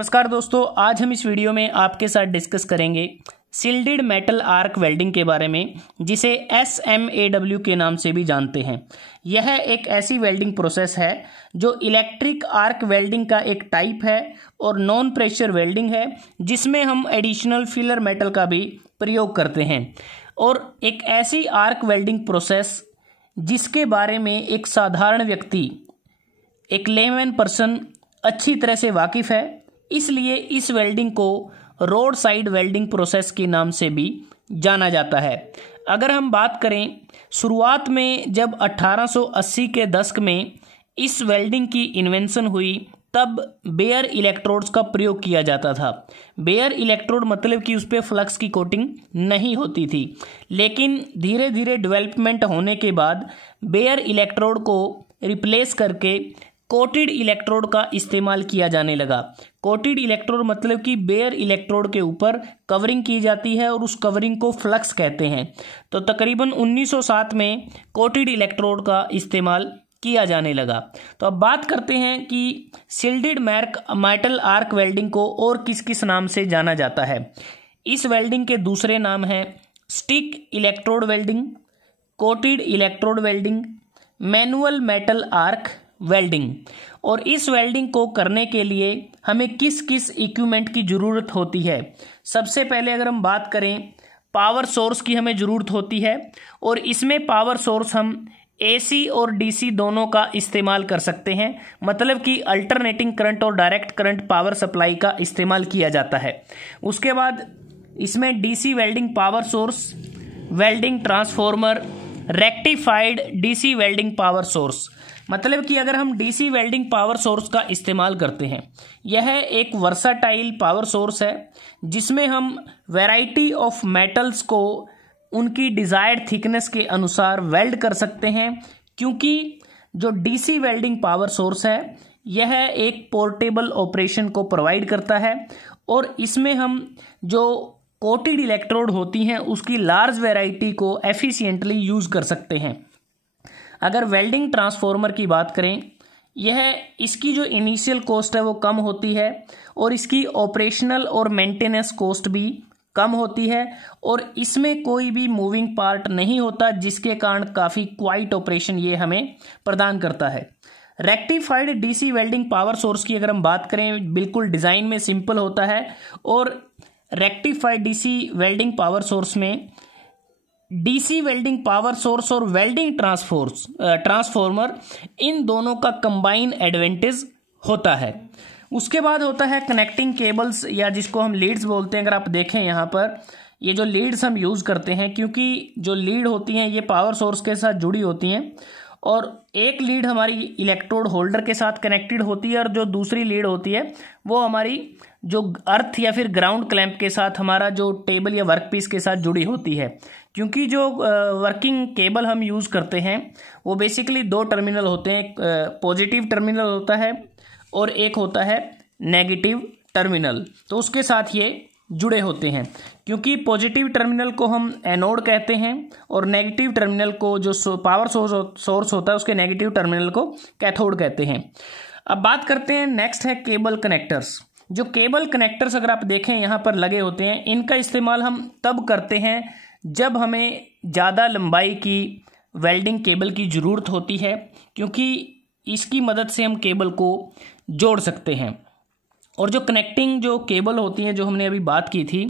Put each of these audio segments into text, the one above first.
नमस्कार दोस्तों, आज हम इस वीडियो में आपके साथ डिस्कस करेंगे शिल्डेड मेटल आर्क वेल्डिंग के बारे में, जिसे SMAW के नाम से भी जानते हैं। यह एक ऐसी वेल्डिंग प्रोसेस है जो इलेक्ट्रिक आर्क वेल्डिंग का एक टाइप है और नॉन प्रेशर वेल्डिंग है, जिसमें हम एडिशनल फिलर मेटल का भी प्रयोग करते हैं। और एक ऐसी आर्क वेल्डिंग प्रोसेस जिसके बारे में एक साधारण व्यक्ति, एक लेमैन पर्सन अच्छी तरह से वाकिफ है, इसलिए इस वेल्डिंग को रोड साइड वेल्डिंग प्रोसेस के नाम से भी जाना जाता है। अगर हम बात करें शुरुआत में, जब 1880 के दशक में इस वेल्डिंग की इन्वेंशन हुई, तब बेयर इलेक्ट्रोड्स का प्रयोग किया जाता था। बेयर इलेक्ट्रोड मतलब कि उस पर फ्लक्स की कोटिंग नहीं होती थी, लेकिन धीरे धीरे डेवलपमेंट होने के बाद बेयर इलेक्ट्रोड को रिप्लेस करके कोटेड इलेक्ट्रोड का इस्तेमाल किया जाने लगा। कोटेड इलेक्ट्रोड मतलब कि बेयर इलेक्ट्रोड के ऊपर कवरिंग की जाती है और उस कवरिंग को फ्लक्स कहते हैं। तो तकरीबन 1907 में कोटेड इलेक्ट्रोड का इस्तेमाल किया जाने लगा। तो अब बात करते हैं कि शिल्डेड मेटल आर्क वेल्डिंग को और किस किस नाम से जाना जाता है। इस वेल्डिंग के दूसरे नाम हैं stick electrode welding, coated electrode welding, manual metal arc welding. और इस वेल्डिंग को करने के लिए हमें किस किस इक्विपमेंट की ज़रूरत होती है। सबसे पहले अगर हम बात करें, पावर सोर्स की हमें ज़रूरत होती है, और इसमें पावर सोर्स हम AC और DC दोनों का इस्तेमाल कर सकते हैं। मतलब कि अल्टरनेटिंग करंट और डायरेक्ट करंट पावर सप्लाई का इस्तेमाल किया जाता है। उसके बाद इसमें DC welding power source, welding transformer, rectified DC welding power source. मतलब कि अगर हम DC वेल्डिंग पावर सोर्स का इस्तेमाल करते हैं, यह एक वर्साटाइल पावर सोर्स है जिसमें हम वैरायटी ऑफ मेटल्स को उनकी डिज़ायर्ड थिकनेस के अनुसार वेल्ड कर सकते हैं। क्योंकि जो DC वेल्डिंग पावर सोर्स है, यह एक पोर्टेबल ऑपरेशन को प्रोवाइड करता है, और इसमें हम जो कोटेड इलेक्ट्रोड होती हैं उसकी लार्ज वैरायटी को एफिशिएंटली यूज़ कर सकते हैं। अगर वेल्डिंग ट्रांसफॉर्मर की बात करें, इसकी जो इनिशियल कॉस्ट है वो कम होती है, और इसकी ऑपरेशनल और मेंटेनेंस कॉस्ट भी कम होती है, और इसमें कोई भी मूविंग पार्ट नहीं होता, जिसके कारण काफ़ी क्वाइट ऑपरेशन ये हमें प्रदान करता है। Rectified DC welding power source की अगर हम बात करें, बिल्कुल डिज़ाइन में सिंपल होता है, और rectified DC welding power source में DC वेल्डिंग पावर सोर्स और वेल्डिंग ट्रांसफॉर्मर, इन दोनों का कंबाइन एडवांटेज होता है। उसके बाद होता है कनेक्टिंग केबल्स, या जिसको हम लीड्स बोलते हैं। अगर आप देखें यहाँ पर, ये जो लीड्स हम यूज़ करते हैं, क्योंकि जो लीड होती हैं ये पावर सोर्स के साथ जुड़ी होती हैं, और एक लीड हमारी इलेक्ट्रोड होल्डर के साथ कनेक्टेड होती है, और जो दूसरी लीड होती है वो हमारी जो अर्थ या फिर ग्राउंड क्लैंप के साथ, हमारा जो टेबल या वर्कपीस के साथ जुड़ी होती है। क्योंकि जो वर्किंग केबल हम यूज़ करते हैं वो बेसिकली दो टर्मिनल होते हैं, पॉजिटिव टर्मिनल होता है और एक होता है नेगेटिव टर्मिनल। तो उसके साथ ये जुड़े होते हैं, क्योंकि पॉजिटिव टर्मिनल को हम एनोड कहते हैं, और नेगेटिव टर्मिनल को, जो पावर सोर्स होता है, उसके नेगेटिव टर्मिनल को कैथोड कहते हैं। अब बात करते हैं, नेक्स्ट है केबल कनेक्टर्स। जो केबल कनेक्टर्स अगर आप देखें यहाँ पर लगे होते हैं, इनका इस्तेमाल हम तब करते हैं जब हमें ज़्यादा लंबाई की वेल्डिंग केबल की ज़रूरत होती है, क्योंकि इसकी मदद से हम केबल को जोड़ सकते हैं। और जो कनेक्टिंग जो केबल होती हैं, जो हमने अभी बात की थी,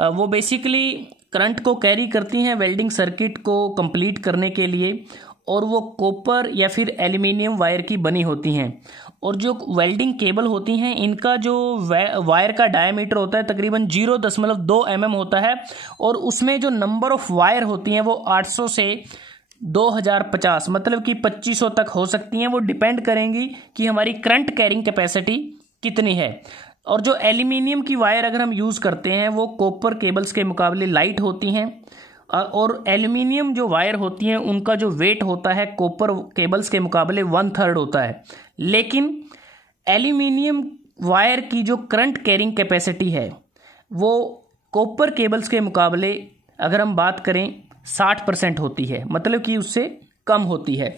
वो बेसिकली करंट को कैरी करती हैं वेल्डिंग सर्किट को कंप्लीट करने के लिए, और वो कॉपर या फिर एल्युमिनियम वायर की बनी होती हैं। और जो वेल्डिंग केबल होती हैं, इनका जो वायर का डायमीटर होता है तकरीबन 0.2 mm होता है, और उसमें जो नंबर ऑफ वायर होती हैं वो 800 से 2050, मतलब कि 2500 तक हो सकती हैं। वो डिपेंड करेंगी कि हमारी करंट कैरिंग कैपेसिटी कितनी है। और जो एल्युमिनियम की वायर अगर हम यूज़ करते हैं, वो कॉपर केबल्स के मुकाबले लाइट होती हैं, और एल्युमिनियम जो वायर होती हैं उनका जो वेट होता है कॉपर केबल्स के मुकाबले 1/3 होता है। लेकिन एल्युमिनियम वायर की जो करंट कैरिंग कैपेसिटी है वो कॉपर केबल्स के मुकाबले, अगर हम बात करें, 60% होती है, मतलब कि उससे कम होती है।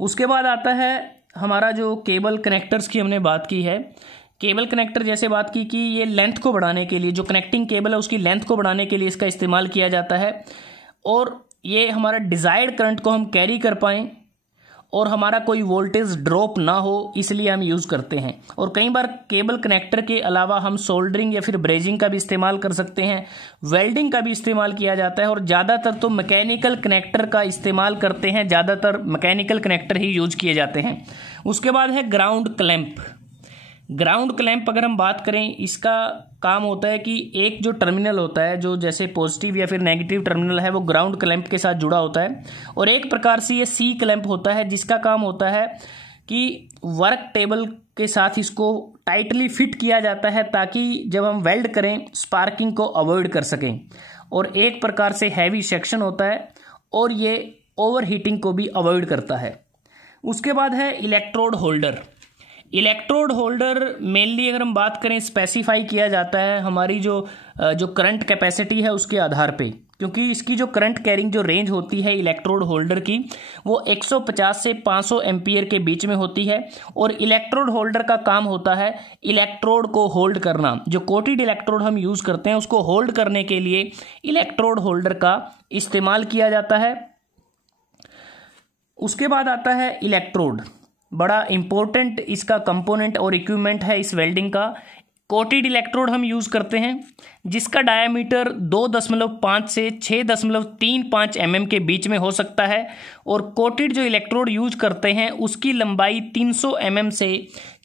उसके बाद आता है हमारा जो केबल कनेक्टर्स की हमने बात की है, केबल कनेक्टर जैसे बात की कि ये लेंथ को बढ़ाने के लिए, जो कनेक्टिंग केबल है उसकी लेंथ को बढ़ाने के लिए इसका इस्तेमाल किया जाता है, और ये हमारा डिज़ायर्ड करंट को हम कैरी कर पाएँ और हमारा कोई वोल्टेज ड्रॉप ना हो, इसलिए हम यूज़ करते हैं। और कई बार केबल कनेक्टर के अलावा हम सोल्डरिंग या फिर ब्रेजिंग का भी इस्तेमाल कर सकते हैं, वेल्डिंग का भी इस्तेमाल किया जाता है, और ज़्यादातर तो मैकेनिकल कनेक्टर का इस्तेमाल करते हैं, ज़्यादातर मैकेनिकल कनेक्टर ही यूज किए जाते हैं। उसके बाद है ग्राउंड क्लैंप। ग्राउंड क्लैंप अगर हम बात करें, इसका काम होता है कि एक जो टर्मिनल होता है, जो जैसे पॉजिटिव या फिर नेगेटिव टर्मिनल है, वो ग्राउंड क्लैंप के साथ जुड़ा होता है, और एक प्रकार से ये सी क्लैंप होता है, जिसका काम होता है कि वर्क टेबल के साथ इसको टाइटली फिट किया जाता है ताकि जब हम वेल्ड करें स्पार्किंग को अवॉइड कर सकें। और एक प्रकार से हैवी सेक्शन होता है और ये ओवर हीटिंग को भी अवॉइड करता है। उसके बाद है electrode holder. Electrode holder mainly अगर हम बात करें स्पेसिफाई किया जाता है हमारी जो करंट कैपेसिटी है उसके आधार पे, क्योंकि इसकी जो करंट कैरिंग जो रेंज होती है इलेक्ट्रोड होल्डर की, वो 150 से 500 एम्पियर के बीच में होती है। और इलेक्ट्रोड होल्डर का काम होता है इलेक्ट्रोड को होल्ड करना। जो कोटेड इलेक्ट्रोड हम यूज़ करते हैं उसको होल्ड करने के लिए इलेक्ट्रोड होल्डर का इस्तेमाल किया जाता है। उसके बाद आता है इलेक्ट्रोड, बड़ा इंपॉर्टेंट इसका कंपोनेंट और इक्विपमेंट है इस वेल्डिंग का। कोटेड इलेक्ट्रोड हम यूज़ करते हैं जिसका डायमीटर 2.5 से 6.35 mm के बीच में हो सकता है, और कोटेड जो इलेक्ट्रोड यूज करते हैं उसकी लंबाई 300 mm से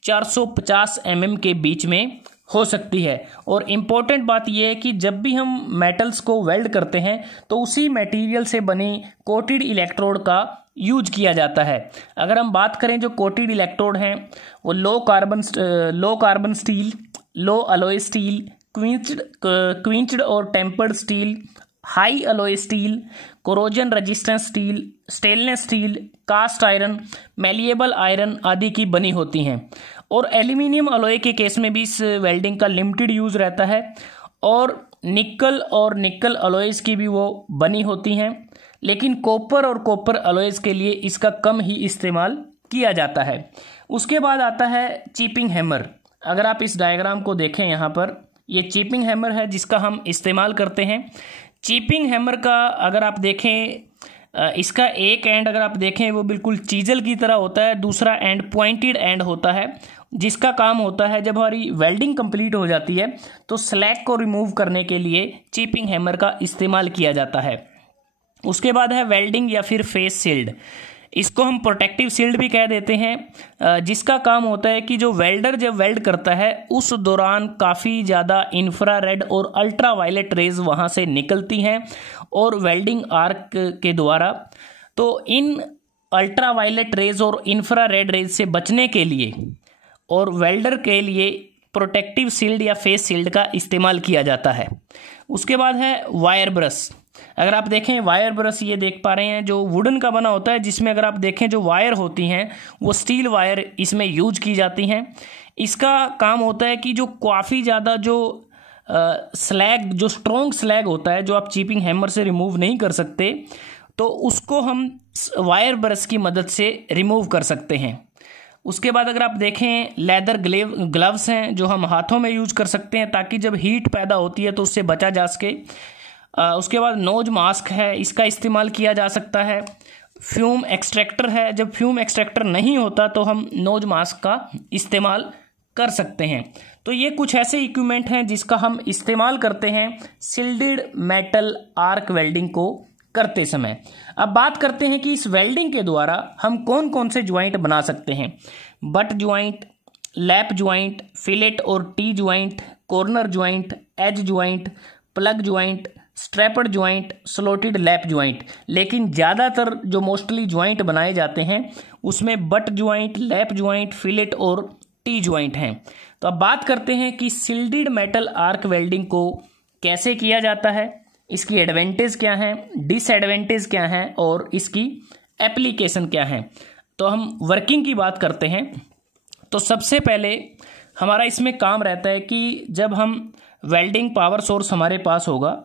450 mm के बीच में हो सकती है। और इम्पोर्टेंट बात यह है कि जब भी हम मेटल्स को वेल्ड करते हैं तो उसी मटेरियल से बने कोटेड इलेक्ट्रोड का यूज किया जाता है। अगर हम बात करें जो कोटेड इलेक्ट्रोड हैं वो low carbon steel, low alloy steel, quenched और tempered steel, high alloy steel, corrosion resistance steel, stainless steel, cast iron, malleable iron आदि की बनी होती हैं। और एल्यूमिनियम अलॉय के केस में भी इस वेल्डिंग का लिमिटेड यूज रहता है, और निकल अलॉयज की भी वो बनी होती हैं, लेकिन कॉपर और कॉपर अलॉयज के लिए इसका कम ही इस्तेमाल किया जाता है। उसके बाद आता है चिपिंग हैमर। अगर आप इस डायग्राम को देखें, यहाँ पर ये चिपिंग हैमर है जिसका हम इस्तेमाल करते हैं। चिपिंग हैमर का अगर आप देखें, इसका एक एंड अगर आप देखें वो बिल्कुल चीजल की तरह होता है, दूसरा एंड पॉइंटेड एंड होता है, जिसका काम होता है जब हमारी वेल्डिंग कंप्लीट हो जाती है तो स्लैग को रिमूव करने के लिए चिपिंग हैमर का इस्तेमाल किया जाता है। उसके बाद है वेल्डिंग या फिर फेस शील्ड। इसको हम प्रोटेक्टिव शील्ड भी कह देते हैं, जिसका काम होता है कि जो वेल्डर जब वेल्ड करता है उस दौरान काफ़ी ज़्यादा इंफ्रारेड और अल्ट्रा वायलेट रेज वहाँ से निकलती हैं और वेल्डिंग आर्क के द्वारा। तो इन अल्ट्रा वायलेट रेज और इंफ्रारेड रेज से बचने के लिए और वेल्डर के लिए प्रोटेक्टिव शील्ड या फेस शील्ड का इस्तेमाल किया जाता है। उसके बाद है वायर ब्रश। अगर आप देखें वायर ब्रश, ये देख पा रहे हैं जो वुडन का बना होता है, जिसमें अगर आप देखें जो वायर होती हैं वो स्टील वायर इसमें यूज की जाती हैं। इसका काम होता है कि जो काफ़ी ज़्यादा जो स्लैग, जो स्ट्रॉन्ग स्लैग होता है जो आप चिपिंग हैमर से रिमूव नहीं कर सकते, तो उसको हम वायर ब्रश की मदद से रिमूव कर सकते हैं। उसके बाद अगर आप देखें लेदर ग्लव्स हैं जो हम हाथों में यूज कर सकते हैं ताकि जब हीट पैदा होती है तो उससे बचा जा सके। उसके बाद नोज मास्क है, इसका इस्तेमाल किया जा सकता है। फ्यूम एक्सट्रैक्टर है, जब फ्यूम एक्सट्रैक्टर नहीं होता तो हम नोज मास्क का इस्तेमाल कर सकते हैं। तो ये कुछ ऐसे इक्विपमेंट हैं जिसका हम इस्तेमाल करते हैं शिल्डेड मेटल आर्क वेल्डिंग को करते समय। अब बात करते हैं कि इस वेल्डिंग के द्वारा हम कौन कौन से ज्वाइंट बना सकते हैं। Butt joint, lap joint, fillet और T joint, corner joint, edge joint, plug joint, strapped joint, slotted lap joint. लेकिन ज़्यादातर जो मोस्टली ज्वाइंट बनाए जाते हैं उसमें butt joint, lap joint, fillet और टी ज्वाइंट हैं। तो अब बात करते हैं कि शिल्डेड मेटल आर्क वेल्डिंग को कैसे किया जाता है, इसकी एडवांटेज क्या है, डिसएडवांटेज क्या है और इसकी एप्लीकेशन क्या है। तो हम वर्किंग की बात करते हैं। तो सबसे पहले हमारा इसमें काम रहता है कि जब हम वेल्डिंग पावर सोर्स हमारे पास होगा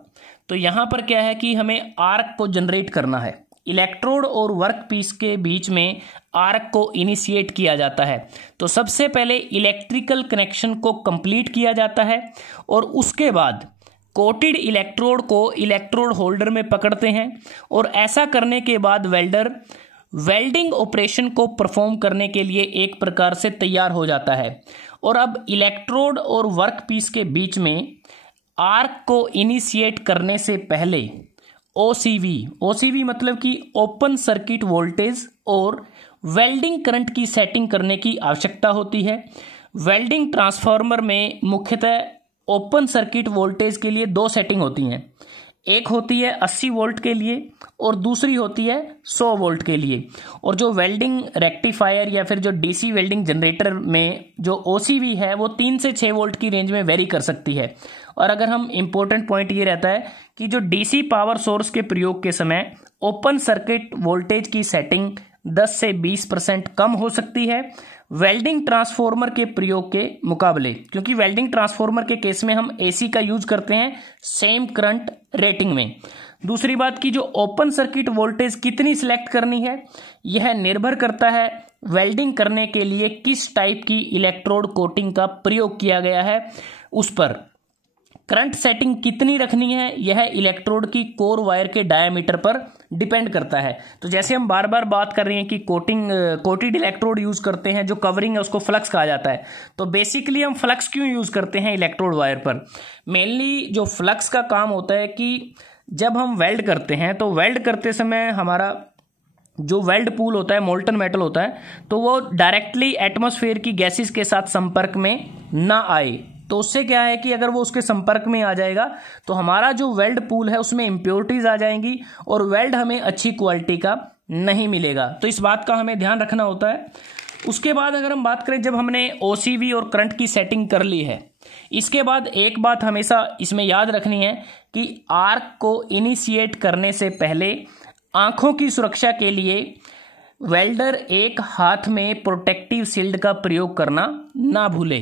तो यहाँ पर क्या है कि हमें आर्क को जनरेट करना है। इलेक्ट्रोड और वर्क पीस के बीच में आर्क को इनिशिएट किया जाता है। तो सबसे पहले इलेक्ट्रिकल कनेक्शन को कंप्लीट किया जाता है और उसके बाद कोटेड इलेक्ट्रोड को इलेक्ट्रोड होल्डर में पकड़ते हैं और ऐसा करने के बाद वेल्डर वेल्डिंग ऑपरेशन को परफॉर्म करने के लिए एक प्रकार से तैयार हो जाता है। और अब इलेक्ट्रोड और वर्क पीस के बीच में आर्क को इनिशिएट करने से पहले ओसीवी मतलब कि ओपन सर्किट वोल्टेज और वेल्डिंग करंट की सेटिंग करने की आवश्यकता होती है। वेल्डिंग ट्रांसफार्मर में मुख्यतः ओपन सर्किट वोल्टेज के लिए दो सेटिंग होती हैं, एक होती है 80 वोल्ट के लिए और दूसरी होती है 100 वोल्ट के लिए। और जो वेल्डिंग रेक्टिफायर या फिर जो डीसी वेल्डिंग जनरेटर में जो ओसीवी है वो 3 से 6 वोल्ट की रेंज में वेरी कर सकती है। और अगर हम इम्पोर्टेंट पॉइंट ये रहता है कि जो डीसी पावर सोर्स के प्रयोग के समय ओपन सर्किट वोल्टेज की सेटिंग 10 से 20% कम हो सकती है वेल्डिंग ट्रांसफार्मर के प्रयोग के मुकाबले, क्योंकि वेल्डिंग ट्रांसफार्मर के केस में हम एसी का यूज करते हैं सेम करंट रेटिंग में। दूसरी बात की जो ओपन सर्किट वोल्टेज कितनी सिलेक्ट करनी है यह निर्भर करता है वेल्डिंग करने के लिए किस टाइप की इलेक्ट्रोड कोटिंग का प्रयोग किया गया है उस पर। करंट सेटिंग कितनी रखनी है यह इलेक्ट्रोड की कोर वायर के डायामीटर पर डिपेंड करता है। तो जैसे हम बार बार बात कर रहे हैं कि कोटेड इलेक्ट्रोड यूज करते हैं, जो कवरिंग है उसको फ्लक्स कहा जाता है। तो बेसिकली हम फ्लक्स क्यों यूज करते हैं इलेक्ट्रोड वायर पर? मेनली जो फ्लक्स का काम होता है कि जब हम वेल्ड करते हैं तो वेल्ड करते समय हमारा जो वेल्ड पूल होता है मोल्टन मेटल होता है तो वो डायरेक्टली एटमॉस्फेयर की गैसेस के साथ संपर्क में ना आए। तो उससे क्या है कि अगर वो उसके संपर्क में आ जाएगा तो हमारा जो वेल्ड पूल है उसमें इम्प्योरिटीज आ जाएंगी और वेल्ड हमें अच्छी क्वालिटी का नहीं मिलेगा। तो इस बात का हमें ध्यान रखना होता है। उसके बाद अगर हम बात करें, जब हमने ओसीवी और करंट की सेटिंग कर ली है, इसके बाद एक बात हमेशा इसमें याद रखनी है कि आर्क को इनिशिएट करने से पहले आंखों की सुरक्षा के लिए वेल्डर एक हाथ में प्रोटेक्टिव शील्ड का प्रयोग करना ना भूले।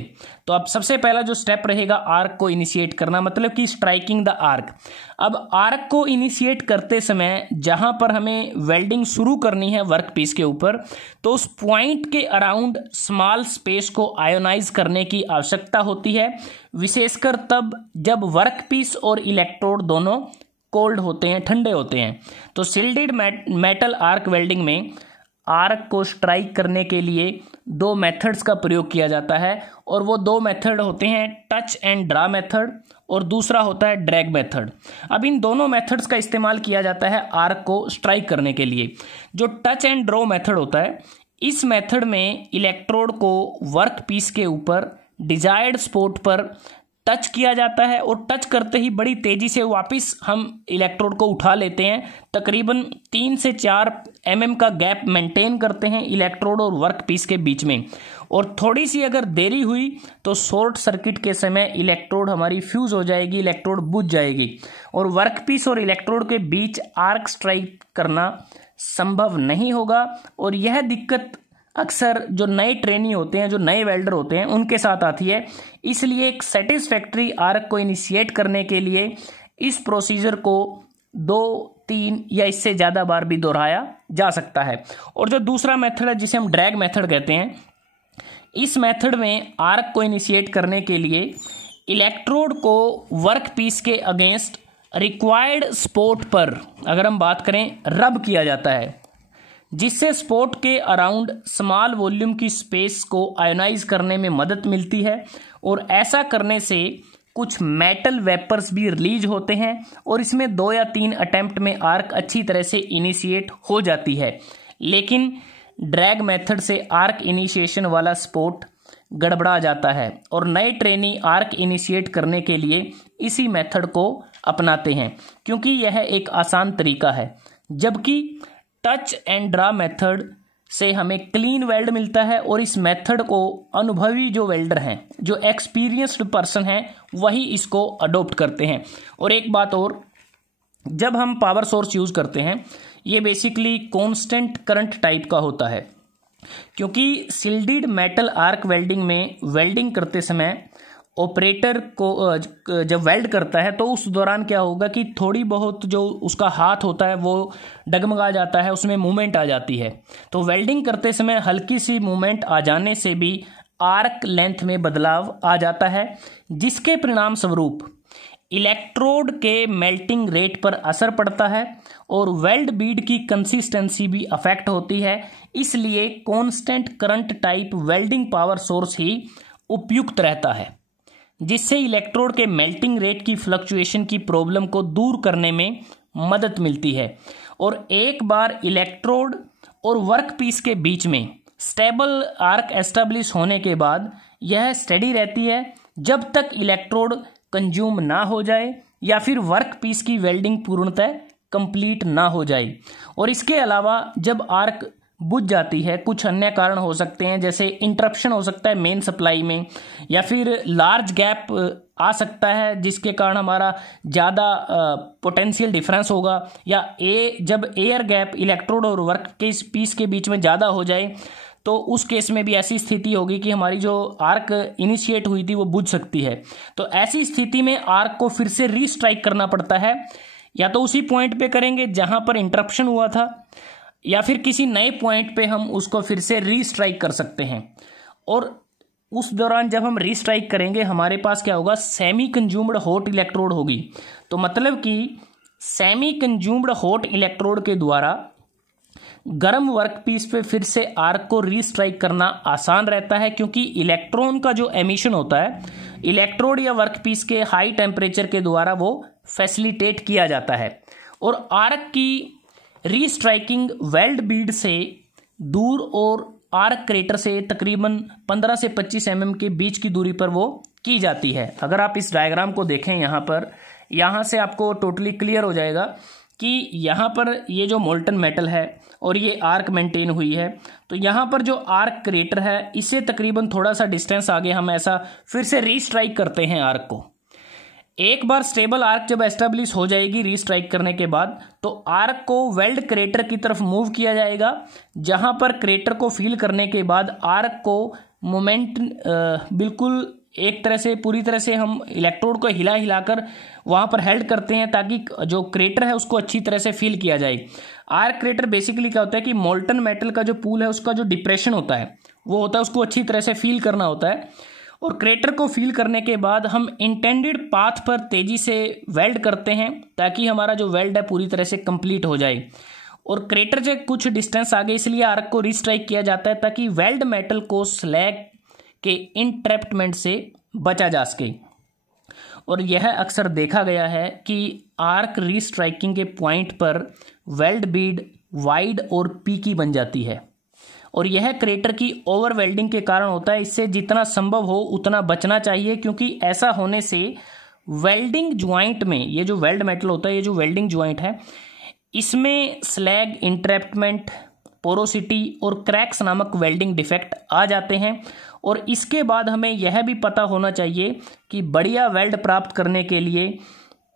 तो अब सबसे पहला जो स्टेप रहेगा आर्क को इनिशिएट करना, मतलब कि स्ट्राइकिंग द आर्क। अब आर्क को इनिशिएट करते समय जहां पर हमें वेल्डिंग शुरू करनी है वर्क पीस के ऊपर, तो उस पॉइंट के अराउंड स्मॉल स्पेस को आयोनाइज करने की आवश्यकता होती है, विशेषकर तब जब वर्क पीस और इलेक्ट्रोड दोनों कोल्ड होते हैं, ठंडे होते हैं। तो शिल्डेड मेटल आर्क वेल्डिंग में आर्क को स्ट्राइक करने के लिए दो मेथड्स का प्रयोग किया जाता है और वो दो मेथड होते हैं टच एंड ड्रा मेथड और दूसरा होता है ड्रैग मेथड। अब इन दोनों मेथड्स का इस्तेमाल किया जाता है आर्क को स्ट्राइक करने के लिए। जो टच एंड ड्रॉ मेथड होता है, इस मेथड में इलेक्ट्रोड को वर्क पीस के ऊपर डिजायर्ड स्पॉट पर टच किया जाता है और टच करते ही बड़ी तेजी से वापस हम इलेक्ट्रोड को उठा लेते हैं। तकरीबन 3 से 4 mm का गैप मेंटेन करते हैं इलेक्ट्रोड और वर्क पीस के बीच में। और थोड़ी सी अगर देरी हुई तो शॉर्ट सर्किट के समय इलेक्ट्रोड हमारी फ्यूज हो जाएगी, इलेक्ट्रोड बुझ जाएगी और वर्क पीस और इलेक्ट्रोड के बीच आर्क स्ट्राइक करना संभव नहीं होगा। और यह दिक्कत अक्सर जो नए ट्रेनी होते हैं, जो नए वेल्डर होते हैं, उनके साथ आती है। इसलिए एक सेटिस्फैक्ट्री आर्क को इनिशिएट करने के लिए इस प्रोसीजर को 2, 3 या इससे ज़्यादा बार भी दोहराया जा सकता है। और जो दूसरा मेथड है जिसे हम ड्रैग मेथड कहते हैं, इस मेथड में आर्क को इनिशिएट करने के लिए इलेक्ट्रोड को वर्क पीस के अगेंस्ट रिक्वायर्ड स्पॉट पर, अगर हम बात करें, रब किया जाता है, जिससे स्पॉट के अराउंड स्मॉल वॉल्यूम की स्पेस को आयोनाइज करने में मदद मिलती है। और ऐसा करने से कुछ मेटल वेपर्स भी रिलीज होते हैं और इसमें 2 या 3 अटेम्प्ट में आर्क अच्छी तरह से इनिशिएट हो जाती है। लेकिन ड्रैग मेथड से आर्क इनिशिएशन वाला स्पॉट गड़बड़ा जाता है और नए ट्रेनी आर्क इनिशिएट करने के लिए इसी मेथड को अपनाते हैं, क्योंकि यह एक आसान तरीका है। जबकि टच एंड ड्रा मेथड से हमें क्लीन वेल्ड मिलता है और इस मेथड को अनुभवी जो वेल्डर हैं, जो एक्सपीरियंस्ड पर्सन हैं, वही इसको अडॉप्ट करते हैं। और एक बात और, जब हम पावर सोर्स यूज करते हैं ये बेसिकली कांस्टेंट करंट टाइप का होता है, क्योंकि शिल्डेड मेटल आर्क वेल्डिंग में वेल्डिंग करते समय ऑपरेटर को जब वेल्ड करता है तो उस दौरान क्या होगा कि थोड़ी बहुत जो उसका हाथ होता है वो डगमगा जाता है, उसमें मूवमेंट आ जाती है। तो वेल्डिंग करते समय हल्की सी मूवमेंट आ जाने से भी आर्क लेंथ में बदलाव आ जाता है, जिसके परिणाम स्वरूप इलेक्ट्रोड के मेल्टिंग रेट पर असर पड़ता है और वेल्ड बीड की कंसिस्टेंसी भी अफेक्ट होती है। इसलिए constant current type welding power source ही उपयुक्त रहता है, जिससे इलेक्ट्रोड के मेल्टिंग रेट की फ्लक्चुएशन की प्रॉब्लम को दूर करने में मदद मिलती है। और एक बार इलेक्ट्रोड और वर्कपीस के बीच में स्टेबल आर्क एस्टेब्लिश होने के बाद यह स्टेडी रहती है जब तक इलेक्ट्रोड कंज्यूम ना हो जाए या फिर वर्कपीस की वेल्डिंग पूर्णतः कंप्लीट ना हो जाए। और इसके अलावा जब आर्क बुझ जाती है, कुछ अन्य कारण हो सकते हैं, जैसे इंटरप्शन हो सकता है मेन सप्लाई में, या फिर लार्ज गैप आ सकता है जिसके कारण हमारा ज़्यादा पोटेंशियल डिफरेंस होगा, या जब एयर गैप इलेक्ट्रोड और वर्क के पीस के बीच में ज़्यादा हो जाए तो उस केस में भी ऐसी स्थिति होगी कि हमारी जो आर्क इनिशिएट हुई थी वो बुझ सकती है। तो ऐसी स्थिति में आर्क को फिर से रीस्ट्राइक करना पड़ता है, या तो उसी पॉइंट पे करेंगे जहां पर इंटरप्शन हुआ था, या फिर किसी नए पॉइंट पे हम उसको फिर से रीस्ट्राइक कर सकते हैं। और उस दौरान जब हम रीस्ट्राइक करेंगे हमारे पास क्या होगा, सेमी कंज्यूम्ड हॉट इलेक्ट्रोड होगी। तो मतलब कि सेमी कंज्यूम्ड हॉट इलेक्ट्रोड के द्वारा गर्म वर्कपीस पे फिर से आर्क को रीस्ट्राइक करना आसान रहता है, क्योंकि इलेक्ट्रॉन का जो एमिशन होता है इलेक्ट्रोड या वर्कपीस के हाई टेम्परेचर के द्वारा वो फैसिलिटेट किया जाता है। और आर्क की रीस्ट्राइकिंग वेल्ड बीड से दूर और आर्क क्रेटर से तकरीबन 15 से 25 mm के बीच की दूरी पर वो की जाती है। अगर आप इस डायग्राम को देखें यहाँ से आपको टोटली क्लियर हो जाएगा कि यहाँ पर ये जो मोल्टन मेटल है और ये आर्क मेंटेन हुई है, तो यहाँ पर जो आर्क क्रेटर है इससे तकरीबन थोड़ा सा डिस्टेंस आगे हम ऐसा फिर से रीस्ट्राइक करते हैं आर्क को। एक बार स्टेबल आर्क जब एस्टेब्लिश हो जाएगी रीस्ट्राइक करने के बाद, तो आर्क को वेल्ड क्रेटर की तरफ मूव किया जाएगा, जहां पर क्रेटर को फील करने के बाद आर्क को मोमेंट बिल्कुल एक तरह से पूरी तरह से हम इलेक्ट्रोड को हिला हिलाकर वहां पर हेल्ड करते हैं ताकि जो क्रेटर है उसको अच्छी तरह से फील किया जाए। आर्क क्रेटर बेसिकली क्या होता है कि मोल्टन मेटल का जो पूल है उसका जो डिप्रेशन होता है वो होता है, उसको अच्छी तरह से फील करना होता है। और क्रेटर को फील करने के बाद हम इंटेंडेड पाथ पर तेजी से वेल्ड करते हैं ताकि हमारा जो वेल्ड है पूरी तरह से कंप्लीट हो जाए। और क्रेटर से कुछ डिस्टेंस आगे इसलिए आर्क को रीस्ट्राइक किया जाता है ताकि वेल्ड मेटल को स्लैग के इंट्रैप्टमेंट से बचा जा सके। और यह अक्सर देखा गया है कि आर्क रीस्ट्राइकिंग के पॉइंट पर वेल्ड बीड वाइड और पीकी बन जाती है, और यह क्रेटर की ओवर वेल्डिंग के कारण होता है। इससे जितना संभव हो उतना बचना चाहिए, क्योंकि ऐसा होने से वेल्डिंग ज्वाइंट में ये जो वेल्ड मेटल होता है, ये जो वेल्डिंग ज्वाइंट है, इसमें स्लैग, इंट्रैप्टमेंट, पोरोसिटी और क्रैक्स नामक वेल्डिंग डिफेक्ट आ जाते हैं। और इसके बाद हमें यह भी पता होना चाहिए कि बढ़िया वेल्ड प्राप्त करने के लिए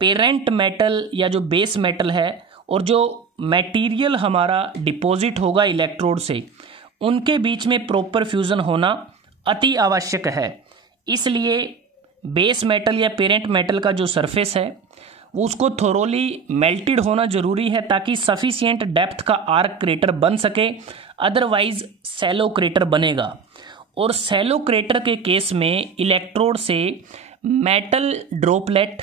पेरेंट मेटल या जो बेस मेटल है और जो मटेरियल हमारा डिपॉजिट होगा इलेक्ट्रोड से, उनके बीच में प्रॉपर फ्यूजन होना अति आवश्यक है। इसलिए बेस मेटल या पेरेंट मेटल का जो सरफेस है वो उसको थोरोली मेल्टेड होना जरूरी है ताकि सफिशिएंट डेप्थ का आर्क क्रेटर बन सके, अदरवाइज सैलो क्रेटर बनेगा। और सैलो क्रेटर के केस में इलेक्ट्रोड से मेटल ड्रॉपलेट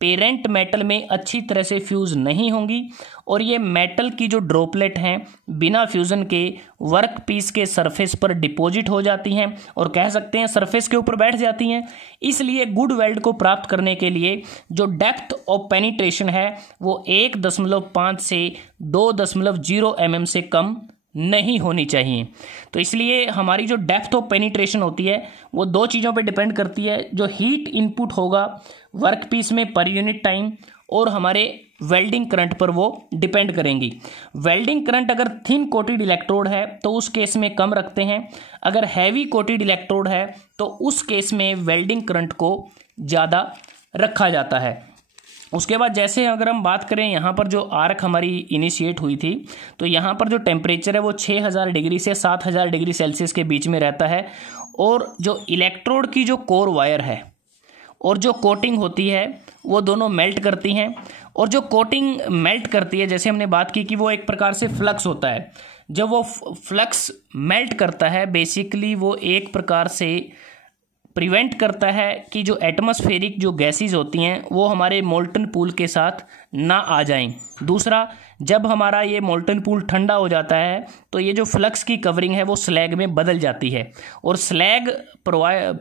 पेरेंट मेटल में अच्छी तरह से फ्यूज नहीं होंगी, और ये मेटल की जो ड्रॉपलेट हैं बिना फ्यूजन के वर्क पीस के सरफेस पर डिपॉजिट हो जाती हैं और कह सकते हैं सरफेस के ऊपर बैठ जाती हैं। इसलिए गुड वेल्ड को प्राप्त करने के लिए जो डेप्थ ऑफ पेनिट्रेशन है वो 1.5 से 2.0 mm से कम नहीं होनी चाहिए। तो इसलिए हमारी जो डेप्थ ऑफ पेनिट्रेशन होती है वो दो चीज़ों पे डिपेंड करती है, जो हीट इनपुट होगा वर्कपीस में पर यूनिट टाइम, और हमारे वेल्डिंग करंट पर वो डिपेंड करेंगी। वेल्डिंग करंट अगर थिन कोटेड इलेक्ट्रोड है तो उस केस में कम रखते हैं, अगर हैवी कोटेड इलेक्ट्रोड है तो उस केस में वेल्डिंग करंट को ज़्यादा रखा जाता है। उसके बाद जैसे अगर हम बात करें यहाँ पर जो आर्क हमारी इनिशिएट हुई थी, तो यहाँ पर जो टेम्परेचर है वो 6000 डिग्री से 7000 डिग्री सेल्सियस के बीच में रहता है, और जो इलेक्ट्रोड की जो कोर वायर है और जो कोटिंग होती है वो दोनों मेल्ट करती हैं। और जो कोटिंग मेल्ट करती है, जैसे हमने बात की कि वो एक प्रकार से फ्लक्स होता है। जब वो फ्लक्स मेल्ट करता है, बेसिकली वो एक प्रकार से प्रिवेंट करता है कि जो एटमॉस्फेरिक जो गैसेस होती हैं वो हमारे मोल्टन पूल के साथ ना आ जाएं। दूसरा, जब हमारा ये मोल्टन पूल ठंडा हो जाता है तो ये जो फ्लक्स की कवरिंग है वो स्लैग में बदल जाती है। और स्लैग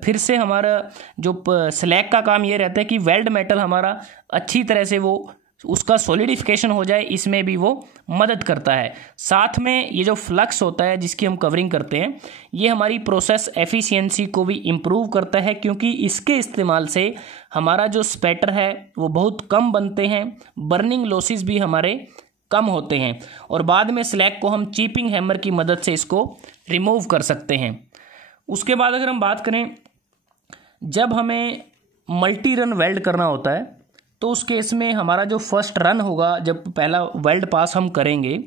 फिर से हमारा जो स्लैग का काम ये रहता है कि वेल्ड मेटल हमारा अच्छी तरह से वो उसका सॉलिडिफिकेशन हो जाए, इसमें भी वो मदद करता है। साथ में ये जो फ्लक्स होता है जिसकी हम कवरिंग करते हैं, ये हमारी प्रोसेस एफिशिएंसी को भी इम्प्रूव करता है, क्योंकि इसके इस्तेमाल से हमारा जो स्पैटर है वो बहुत कम बनते हैं, बर्निंग लॉसेस भी हमारे कम होते हैं। और बाद में स्लैग को हम चीपिंग हैमर की मदद से इसको रिमूव कर सकते हैं। उसके बाद अगर हम बात करें, जब हमें मल्टी रन वेल्ड करना होता है तो उस केस में हमारा जो फर्स्ट रन होगा, जब पहला वेल्ड पास हम करेंगे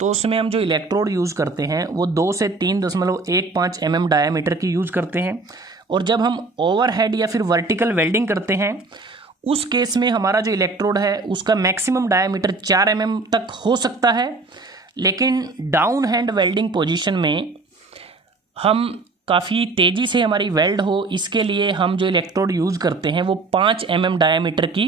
तो उसमें हम जो इलेक्ट्रोड यूज़ करते हैं वो 2 से 3.15 mm डायामीटर की यूज़ करते हैं। और जब हम ओवरहेड या फिर वर्टिकल वेल्डिंग करते हैं उस केस में हमारा जो इलेक्ट्रोड है उसका मैक्सिमम डायामीटर 4 mm तक हो सकता है। लेकिन डाउन हैंड वेल्डिंग पोजीशन में हम काफ़ी तेज़ी से हमारी वेल्ड हो, इसके लिए हम जो इलेक्ट्रोड यूज़ करते हैं वो 5 mm डायामीटर की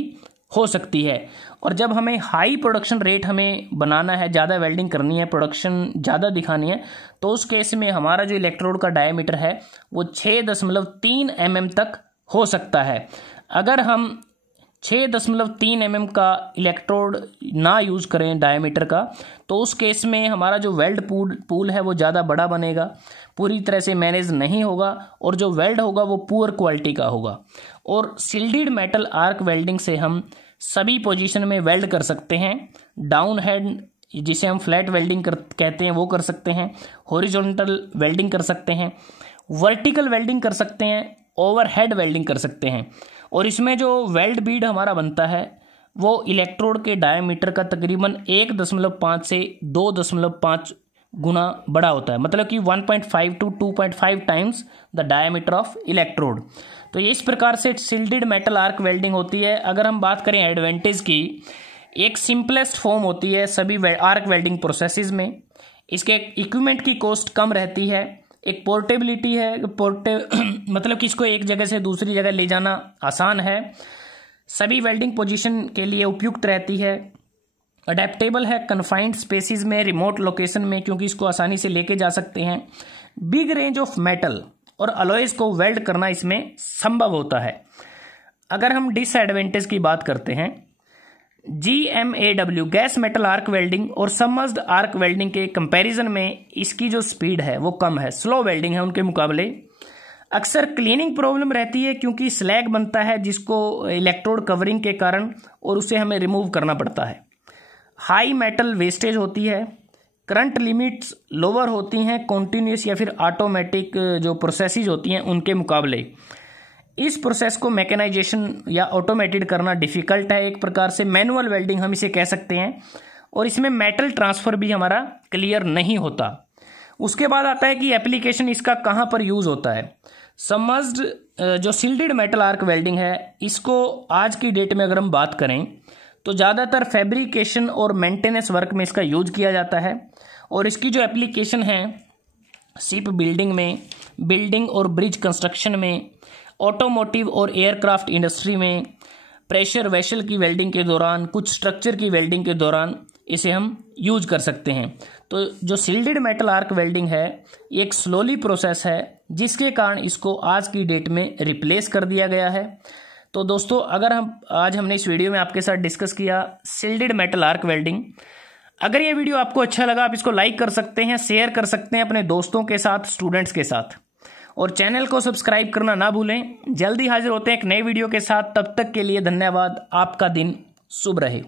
हो सकती है। और जब हमें हाई प्रोडक्शन रेट हमें बनाना है, ज़्यादा वेल्डिंग करनी है, प्रोडक्शन ज़्यादा दिखानी है, तो उस केस में हमारा जो इलेक्ट्रोड का डायमीटर है वो 6.3 mm तक हो सकता है। अगर हम 6.3 mm का इलेक्ट्रोड ना यूज़ करें डायमीटर का, तो उस केस में हमारा जो वेल्ड पूल है वो ज़्यादा बड़ा बनेगा, पूरी तरह से मैनेज नहीं होगा, और जो वेल्ड होगा वो पुअर क्वालिटी का होगा। और सिल्डेड मेटल आर्क वेल्डिंग से हम सभी पोजीशन में वेल्ड कर सकते हैं। डाउन हेड जिसे हम फ्लैट वेल्डिंग कहते हैं वो कर सकते हैं, हॉरिजॉन्टल वेल्डिंग कर सकते हैं, वर्टिकल वेल्डिंग कर सकते हैं, ओवरहेड वेल्डिंग कर सकते हैं। और इसमें जो वेल्ड बीड हमारा बनता है वो इलेक्ट्रोड के डायमीटर का तकरीबन 1.5 से 2.5 गुना बड़ा होता है, मतलब कि 1.5 to 2.5 times the diameter of electrode. तो ये इस प्रकार से सिल्डेड मेटल आर्क वेल्डिंग होती है। अगर हम बात करें एडवांटेज की, एक सिंपलेस्ट फॉर्म होती है सभी आर्क वेल्डिंग प्रोसेसेस में। इसके इक्विपमेंट की कॉस्ट कम रहती है, एक पोर्टेबिलिटी है, मतलब कि इसको एक जगह से दूसरी जगह ले जाना आसान है, सभी वेल्डिंग पोजीशन के लिए उपयुक्त रहती है, अडेप्टेबल है कन्फाइंड स्पेसिस में, रिमोट लोकेशन में, क्योंकि इसको आसानी से लेके जा सकते हैं। बिग रेंज ऑफ मेटल और अलॉयज को वेल्ड करना इसमें संभव होता है। अगर हम डिसएडवांटेज की बात करते हैं, GMAW gas metal arc welding और सबमर्ज्ड आर्क वेल्डिंग के कंपैरिजन में इसकी जो स्पीड है वो कम है, स्लो वेल्डिंग है उनके मुकाबले। अक्सर क्लीनिंग प्रॉब्लम रहती है क्योंकि स्लैग बनता है जिसको इलेक्ट्रोड कवरिंग के कारण, और उसे हमें रिमूव करना पड़ता है। हाई मेटल वेस्टेज होती है, करंट लिमिट्स लोअर होती हैं कॉन्टीन्यूस या फिर ऑटोमेटिक जो प्रोसेसेस होती हैं उनके मुकाबले। इस प्रोसेस को मैकेनाइजेशन या ऑटोमेटेड करना डिफ़िकल्ट है, एक प्रकार से मैनुअल वेल्डिंग हम इसे कह सकते हैं, और इसमें मेटल ट्रांसफ़र भी हमारा क्लियर नहीं होता। उसके बाद आता है कि एप्लीकेशन इसका कहाँ पर यूज़ होता है। सबमर्ज्ड जो सिल्डेड मेटल आर्क वेल्डिंग है, इसको आज की डेट में अगर हम बात करें तो ज़्यादातर फैब्रिकेशन और मेंटेनेंस वर्क में इसका यूज किया जाता है। और इसकी जो एप्लीकेशन है शिप बिल्डिंग में, बिल्डिंग और ब्रिज कंस्ट्रक्शन में, ऑटोमोटिव और एयरक्राफ्ट इंडस्ट्री में, प्रेशर वेसल की वेल्डिंग के दौरान, कुछ स्ट्रक्चर की वेल्डिंग के दौरान इसे हम यूज कर सकते हैं। तो जो सिल्डेड मेटल आर्क वेल्डिंग है ये एक स्लोली प्रोसेस है जिसके कारण इसको आज की डेट में रिप्लेस कर दिया गया है। तो दोस्तों, अगर हमने इस वीडियो में आपके साथ डिस्कस किया सिल्डेड मेटल आर्क वेल्डिंग। अगर ये वीडियो आपको अच्छा लगा आप इसको लाइक कर सकते हैं, शेयर कर सकते हैं अपने दोस्तों के साथ, स्टूडेंट्स के साथ, और चैनल को सब्सक्राइब करना ना भूलें। जल्दी हाजिर होते हैं एक नए वीडियो के साथ, तब तक के लिए धन्यवाद। आपका दिन शुभ रहे।